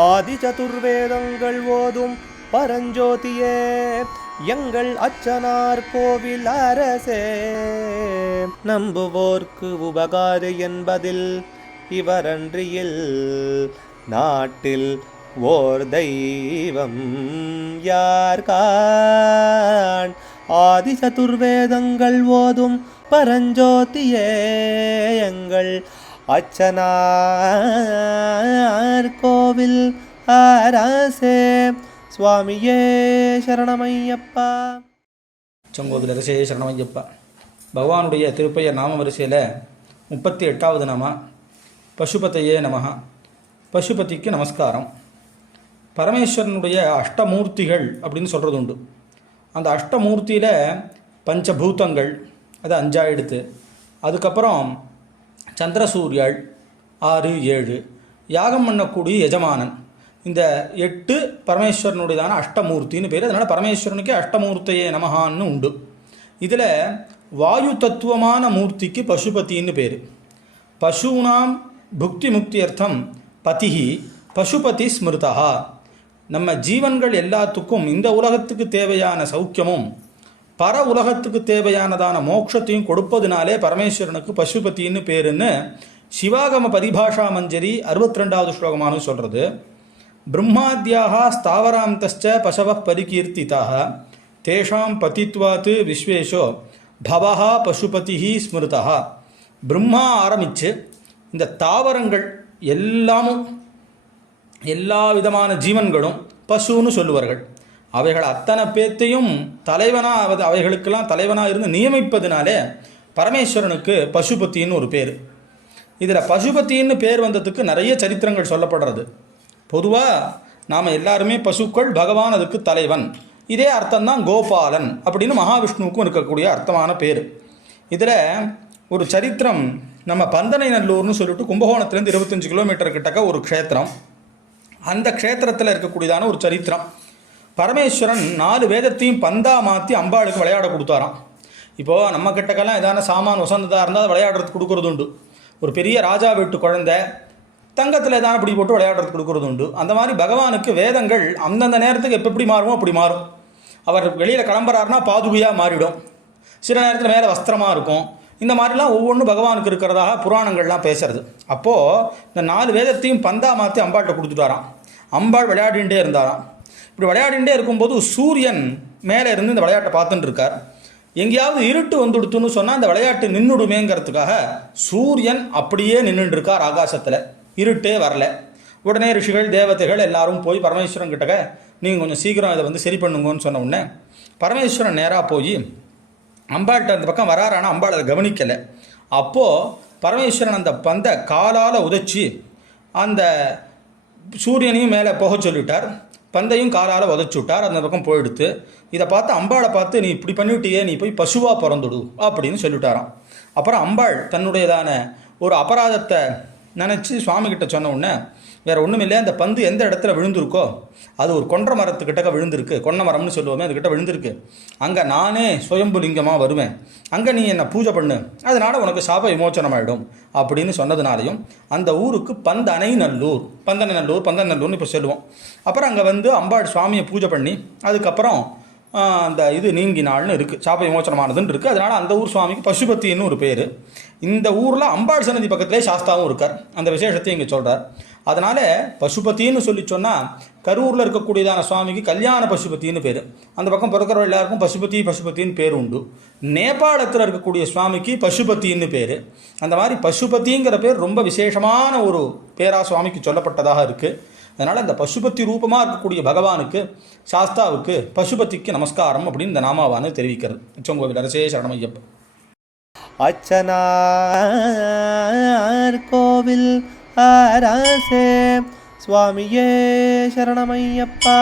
ஆதி சதுர்வேதங்கள் ஓதும் பரஞ்சோதியே எங்கள் அச்சனார் கோவில் அரசே. நம்புவோர்க்கு உபகாரி என்பதில் இவரன்றியில் நாட்டில் ஓர் தெய்வம் யார்கான். ஆதி சதுர்வேதங்கள் ஓதும் பரஞ்சோதியே எங்கள் அச்சனார் கோவில் அரசே. சுவாமியே சரணமையப்பா. செங்கோவில் அரசே சரணமையப்பா. பகவானுடைய திருப்பெயர் நாம வரிசையில் 38வது நாம பசுபதையே நமஹ. பசுபதிக்கு நமஸ்காரம். பரமேஸ்வரனுடைய அஷ்டமூர்த்திகள் அப்படின்னு சொல்கிறது உண்டு. அந்த அஷ்டமூர்த்தியில் பஞ்சபூதங்கள் அது 5 எடுத்து, அதுக்கப்புறம் சந்திரசூரியாள் 6, 7, யாகம் பண்ணக்கூடிய எஜமானன், இந்த 8 பரமேஸ்வரனுடையதான அஷ்டமூர்த்தின்னு பேர். அதனால் பரமேஸ்வரனுக்கு அஷ்டமூர்த்தியே நமஹான்னு உண்டு. இதில் வாயு தத்துவமான மூர்த்திக்கு பசுபதின்னு பேர். பசூனாம் புக்தி முக்தி அர்த்தம் பதிஹி பசுபதி ஸ்மிருதா. நம்ம ஜீவன்கள் எல்லாத்துக்கும் இந்த உலகத்துக்கு தேவையான சௌக்கியமும் பர உலகத்துக்கு தேவையானதான மோட்சத்தையும் கொடுப்பதுனாலே பரமேஸ்வரனுக்கு பசுபதின்னு பேருன்னு சிவாகம பரிபாஷா மஞ்சரி 62வது ஸ்லோகமானு சொல்கிறது. பிரம்மாத்யாக ஸ்தாவராந்தஸ்ச பசவ பரிகீர்த்திதாக தேஷாம் பதித்வாத்து விஸ்வேஷோ பவஹா பசுபதி ஸ்மிருதா. பிரம்மா ஆரம்பித்து இந்த தாவரங்கள் எல்லாமும் எல்லா விதமான ஜீவன்களும் பசுன்னு சொல்லுவார்கள். அவைகள் அத்தனை பேத்தையும் தலைவனாக அவைகளுக்கெல்லாம் தலைவனாக இருந்து நியமிப்பதுனாலே பரமேஸ்வரனுக்கு பசுபதின்னு ஒரு பேர். இதில் பசுபதின்னு பேர் வந்ததுக்கு நிறைய சரித்திரங்கள் சொல்லப்படுறது. பொதுவாக நாம் எல்லாருமே பசுக்கள், பகவான் அதுக்கு தலைவன். இதே அர்த்தம்தான் கோபாலன் அப்படின்னு மகாவிஷ்ணுவுக்கும் இருக்கக்கூடிய அர்த்தமான பேர். இதில் ஒரு சரித்திரம், நம்ம பந்தனை நல்லூர்னு சொல்லிட்டு கும்பகோணத்துலேருந்து 25 கிலோமீட்டர் கிட்டக்க ஒரு க்ஷேத்திரம். அந்த க்ஷேத்திரத்தில் இருக்கக்கூடியதான ஒரு சரித்திரம். பரமேஸ்வரன் 4 வேதத்தையும் பந்தா மாற்றி அம்பாளுக்கு விளையாட கொடுத்தாராம். இப்போது நம்ம கிட்டக்கெல்லாம் ஏதான சாமான் வசந்ததாக இருந்தால் விளையாடுறதுக்கு கொடுக்குறது உண்டு. ஒரு பெரிய ராஜா வீட்டு குழந்தை தங்கத்தில் ஏதான பிடி போட்டு விளையாடுறதுக்கு கொடுக்குறது உண்டு. அந்த மாதிரி பகவானுக்கு வேதங்கள் அந்தந்த நேரத்துக்கு எப்படி மாறுமோ அப்படி மாறும். அவர் வெளியில் கிளம்புறாருனா பாதுகையாக மாறிடும், சில நேரத்தில் மேலே வஸ்திரமாக இருக்கும். இந்த மாதிரிலாம் ஒவ்வொன்றும் பகவானுக்கு இருக்கிறதாக புராணங்கள்லாம் பேசுறது. அப்போது இந்த 4 வேதத்தையும் பந்தா மாற்றி அம்பாள்கிட்ட கொடுத்துட்டாராம். அம்பாள் விளையாடிகிட்டே இருந்தாராம். இப்படி விளையாடிகிட்டே இருக்கும்போது சூரியன் மேலே இருந்து இந்த விளையாட்டை பார்த்துட்டு இருக்கார். எங்கேயாவது இருட்டு வந்துடுத்துன்னு சொன்னால் இந்த விளையாட்டு நின்றுடுமேங்கிறதுக்காக சூரியன் அப்படியே நின்றுட்டு இருக்கார் ஆகாசத்தில். இருட்டே வரல. உடனே ரிஷிகள் தேவதைகள் எல்லாரும் போய் பரமேஸ்வரன் கிட்டக்க நீங்கள் கொஞ்சம் சீக்கிரம் இதை சரி பண்ணுங்கன்னு சொன்ன உடனே பரமேஸ்வரன் நேராக போய் அம்பாள்கிட்ட அந்த பக்கம் வராரானா அம்பாள் அதை கவனிக்கலை. அப்போது பரமேஸ்வரன் அந்த பந்தை காலால் உதைச்சி அந்த சூரியனையும் மேலே போக சொல்லிவிட்டார், பந்தையும் காலால் உதைச்சி விட்டார். அந்த பக்கம் போயிடுத்து. இதை பார்த்து அம்பாளை பார்த்து, நீ இப்படி பண்ணிவிட்டியே, நீ போய் பசுவாக பிறந்துடு அப்படின்னு சொல்லிவிட்டாராம். அப்புறம் அம்பாள் தன்னுடையதான ஒரு அபராதத்தை நினச்சி சுவாமிகிட்ட சொன்ன உடனே, வேறு ஒன்றும் இல்லை, அந்த பந்து எந்த இடத்துல விழுந்திருக்கோ அது ஒரு கொன்றை மரத்துக்கிட்ட விழுந்திருக்கு, கொன்னை மரம்னு சொல்லுவோமே, அதுக்கிட்ட விழுந்திருக்கு. அங்கே நானே சுயம்புலிங்கமாக வருவேன், அங்கே நீ என்னை பூஜை பண்ணு, அதனால் உனக்கு சாப விமோச்சனம் ஆகிடும் அப்படின்னு சொன்னதுனாலையும் அந்த ஊருக்கு பந்தனை நல்லூர், பந்தநல்லூர்னு இப்போ சொல்லுவோம். அப்புறம் அங்கே அம்பாள் சுவாமியை பூஜை பண்ணி அதுக்கப்புறம் அந்த இது நீங்கினாள்னு இருக்குது, சாப விமோச்சனமானதுன்னு இருக்குது. அதனால் அந்த ஊர் சுவாமிக்கு பசுபதினு ஒரு பேர். இந்த ஊரில் அம்பாள் சன்னதி பக்கத்திலே சாஸ்தாவும் இருக்கார். அந்த விசேஷத்தையும் இங்கே சொல்கிறார். அதனால் பசுபதினு சொல்லி சொன்னால் கரூரில் இருக்கக்கூடியதான சுவாமிக்கு கல்யாண பசுபதினு பேர். அந்த பக்கம் பிறக்கிற எல்லாருக்கும் பசுபதினு பேர் உண்டு. நேபாளத்தில் இருக்கக்கூடிய சுவாமிக்கு பசுபதினு பேர். அந்த மாதிரி பசுபதிங்கிற பேர் ரொம்ப விசேஷமான ஒரு பேரா சுவாமிக்கு சொல்லப்பட்டதாக இருக்குது. அதனால் இந்த பசுபதி ரூபமாக இருக்கக்கூடிய பகவானுக்கு, சாஸ்தாவுக்கு, பசுபதிக்கு நமஸ்காரம் அப்படின்னு இந்த நாமாவானு தெரிவிக்கிறது. செங்கோவில் அரசே சரணமையப்பா. அச்சனார் கோவில் அரசே. சுவாமியே சரணமையப்பா.